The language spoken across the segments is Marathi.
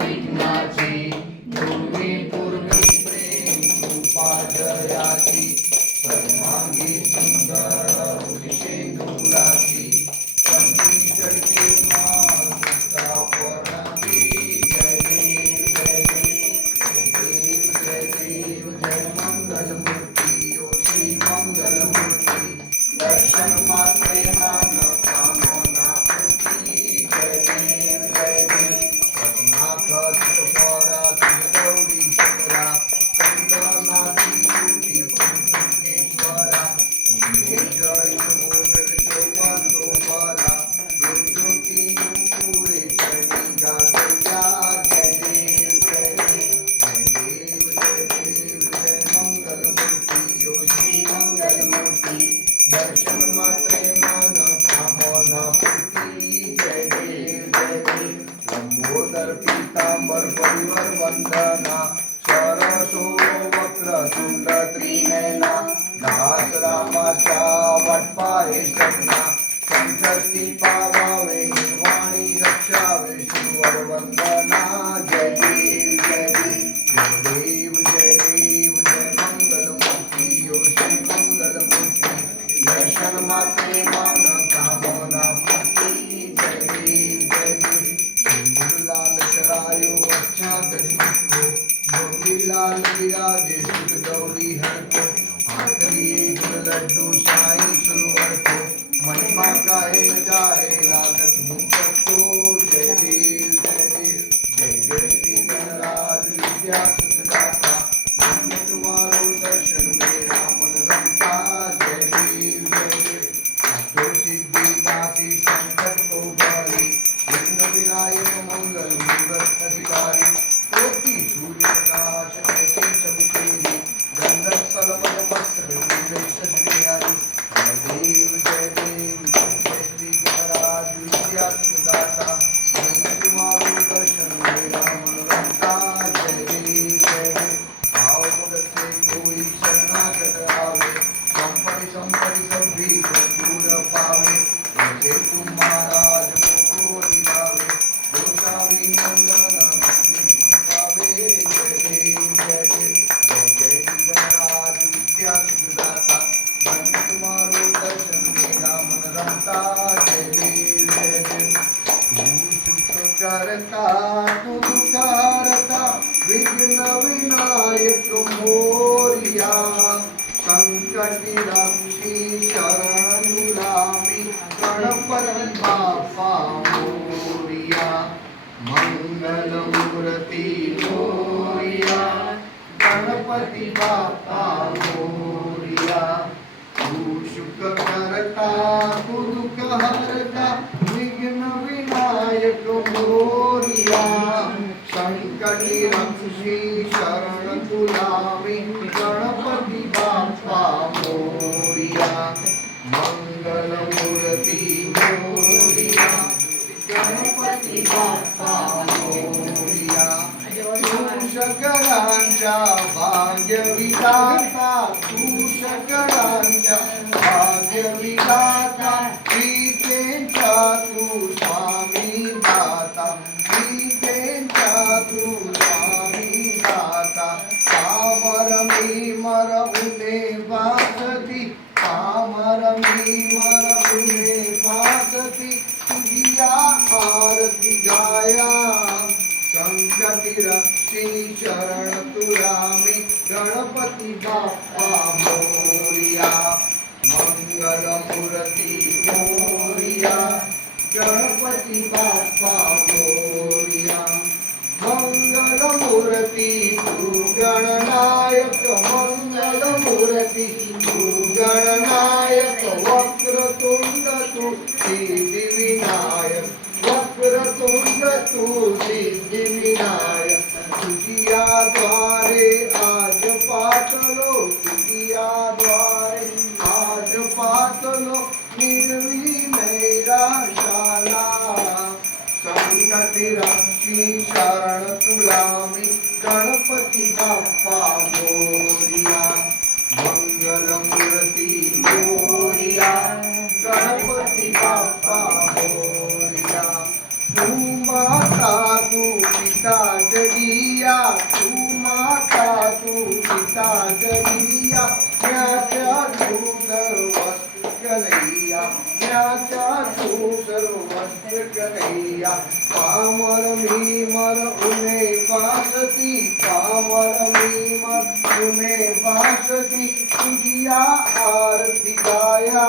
विघ्नाची पूर्वी पूर्वी प्रेम कृपा जयाची सर्वांगी सुंदर शेंदुराची संधी जडके माता परावी जय देव जय देव जय देव जय देव जय मंगल मूर्ति ओ श्री मंगल मूर्ति दर्शन मात्रे मान कामना पूर्ति जय देव जय देव रत्नाकर परा गौरी चंद्रा कंदनाथी शूटी कुंकेश्वरा जय मोगट चौपंतो परा ज्योति पूरे चढ़ी गाया जय देव जय देव जय देव जय देव जय मंगल मूर्ति ओ श्री मंगल मूर्ति दर्शन मात्रे मन कामना पूर्ति जय देव जय देव लंबोदर पीतांबर परिवर वंदना सरसोर वक्र तुंड त्रिनयना दास रामाच्या वाटपाहे सपना संकष्टी पावावे निर्वाणी रक्षावे सुवर वंदना जय देव जय देव जय देव जय देव जय मंगल मूर्ति ओ श्री मंगल मूर्ति दर्शन मात्रे मान कामना पूर्ति जय देव जय देव सिंधुलाल चरायो अच्छा गजमुखो गोपीलाल विराजे सुत गौरी हर को हाथ लिए गुण लड्डू साई सुरवर को महिमा गाए न जाए लागत मुक्त को जय देव जय देव जय जय श्री गणराज विद्या सुखदाता मन तुम्हारो दर्शन मेरा मन रमता जय देव जय देव अष्टो सिद्धि दासी संकट को बारी विघ्न विनायक मंगल मूरत अधिकारी कोटि सूर्य प्रकाश ऐसे सब तेरी गंधर्व स्थलपद मस्तक पूजे सजरियारी जय देव जय देव जय जय श्री गणराज विद्या सुखदाता मन तुम्हारो दर्शन मेरा मन रमता जय देव जय देव भाव भगत से कोई शरणागत आवे संपत्ति संपत्ति सब भी भरपूर पावे जैसे तुम महाराज को दिलावे दोषा भी मंगल पावे जय देव जय देव जय जय श्री गणराज विद्या सुखदाता मन तुम्हारो दर्शन मेरा मन रमता जय देव जय देव तू सुख करता तू दुखारता विघ्न विनायक मोरिया संकटी रक्षी शरण गुलामी गणपति बापा मोरिया मंगल मूर्ति मोरिया गणपति बापा मोरिया तू सुख करता तू दुख हरता विघ्न विनायक मोरिया संकटी रक्षी शरण गुलामी गणपति बापा मोरिया मंगल मूर्ति मोरिया गणपति बापा मोरिया तू सकलांचा भाग्य विधाता तू सकलांचा भाग्य विधाता गीतेंचा तू स्वामी दाता गीतेंचा तू स्वामी दाता पामर मी मर उने वासती पामर मी मर उने वासती तुझिया आरती गाया संकटी रक्षी शरण तुरामी गणपति बाप्पा मोरिया मंगल मूर्ति मोरिया गणपति बाप्पा मोरिया मंगल मूर्ति तू गणनायक मंगल मूर्ति तू गणनायक वक्रतुंड तू सिद्धि विनायक वक्रतुंड तू सिद्धि विनायक तुझिया द्वारे आज पातलो तुझिया द्वारे आज पातलो निर्विनयरा शाला संकटी रक्षी शरण तुलामी गणपति बाप्पा मोरिया मंगल मूर्ति मोरिया गणपति बाप्पा मोरिया तू माता तू सीता जगिया तू माता तू सीता जगिया ज्ञाच्या तू सर्वस्व कन्हैया ज्ञाच्या तू सर्वस्व कन्हैया पामर भीमर उमे बासती पामर भीमर उमे बासती तुझिया आरती गाया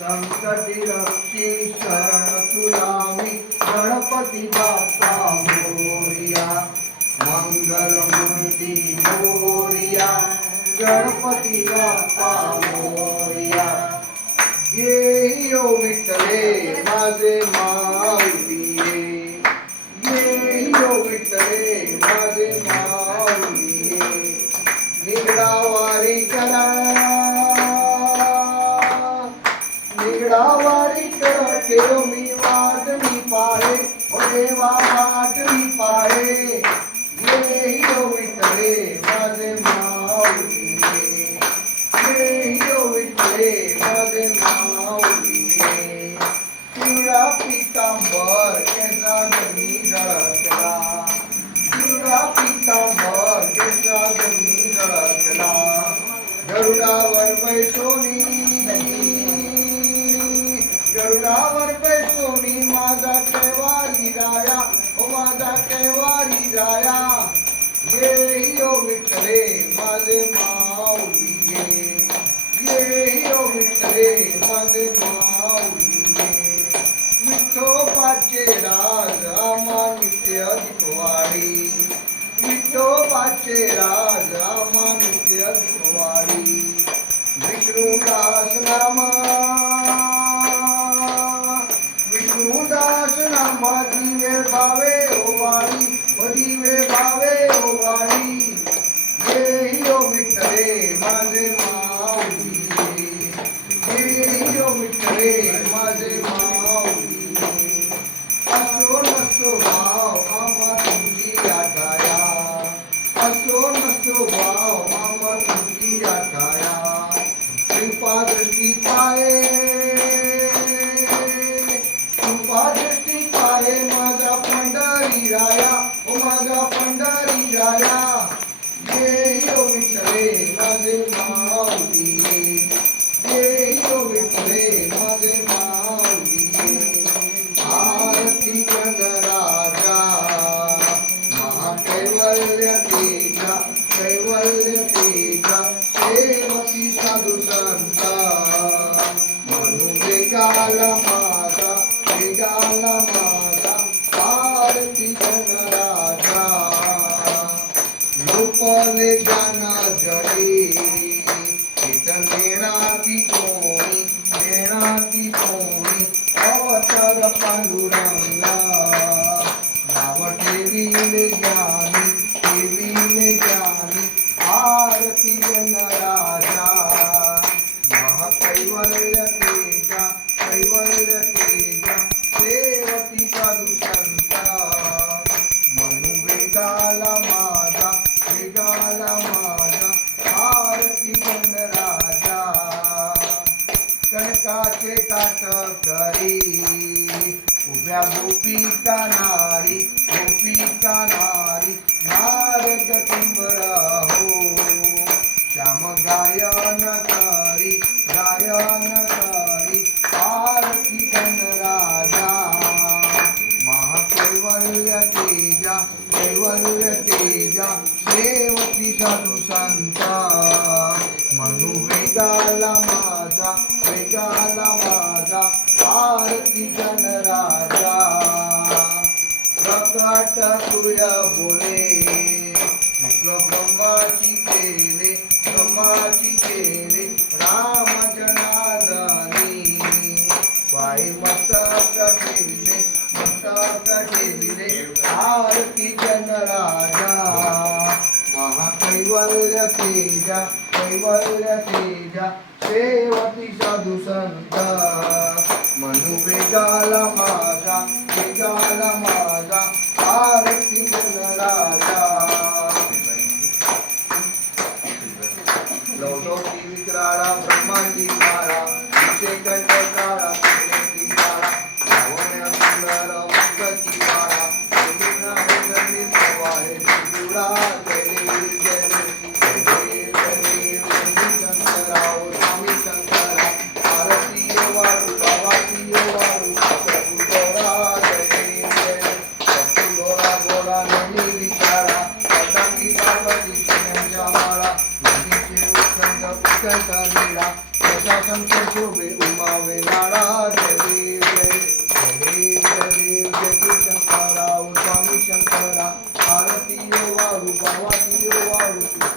संकटी रक्षी शरण तुला मी गणपती बाप्पा मोरया मंगल मूर्ती मोरया गणपती बाप्पा मोरया ये ओ विठ्ठले माझे माऊली ये ओ विठ्ठले माझे माऊली निगडा वारी करा वारी कर ठेव मी वाट मी पाहे ओ देवा वाट मी पाहे ये हो विठ्ठले माझे माऊली ये हो विठ्ठले माझे माऊली पिवळा पितांबर केसा जमी झळकला पिवळा पितांबर केसा जमी झळकला गरुडावर बैसोनी गरुडावर बैसोनी माझा कैवारी राया ओ माझा कैवारी राया ये ओ विठ्ठले माझे माऊली ये ओ विठ्ठले माझे माऊली विठोबाचे राज आम्हा नित्य दिखवाडी विठोबाचे राज आम्हा नित्य दिखवाडी विष्णुदास नामा विष्णुदास नामा जीवे भावे ओ वाणी ओ जीवे भावे ओ वाणी ये ओ विठ्ठले माझे माऊली ये ओ विठ्ठले माझे माऊली असो नसो भाव आम्हा तुझी आठाया असो नसो भाव आम्हा तुझी आठाया कृपा दृष्टी पाये दृष्टी पाये माझा पंढरी राया ओ माझा पंढरी राया ये ओ विठ्ठले माझे माऊली ये ओ विठ्ठले माझे माऊली आरती गणराजा महाकैवल्य तेजा कैवल्य तेजा सेवकी साधू संता म्हणून वेगाला माझा वेगाला माझा आरती गणराजा लोपले ज्ञान जडी इथं नेणाती कोणी अवतार पांडुरंगा नाव ठेविले ज्ञानी आरती गणराजा महाकैवल्य तेजा कैवल्य तेजा सेवकी साधू संता म्हणू वेगाला माझा आरती गणराजा कनकाचे काट करी उभ्या गोपिका नारी नारद कुंभर हो श्याम गायन करी आरती गणराजा महाकैवल्य तेजा सेवती साधू संता म्हणू वेगाला माझा आरती गणराजा प्रकट तुया बोले ब्रह्माची केले राम जनार्दनी पायी मस्तक ठेविले आरती गणराजा महाकैवल्य तेजा सेवती साधू संत म्हणू वेगाला माझा आरती गणराजा लवटोकी विक्राळा ब्रह्मांडी काळा विषय कंठ काळा काळा लावण्या सुंदर मुक्ती काळा निष्कंठ नीरा प्रशासंत शोभे उमावे नाडा जय देव जय देव जय देव जय देव शंकरा स्वामी शंकरा आरती वारू बावाती वारू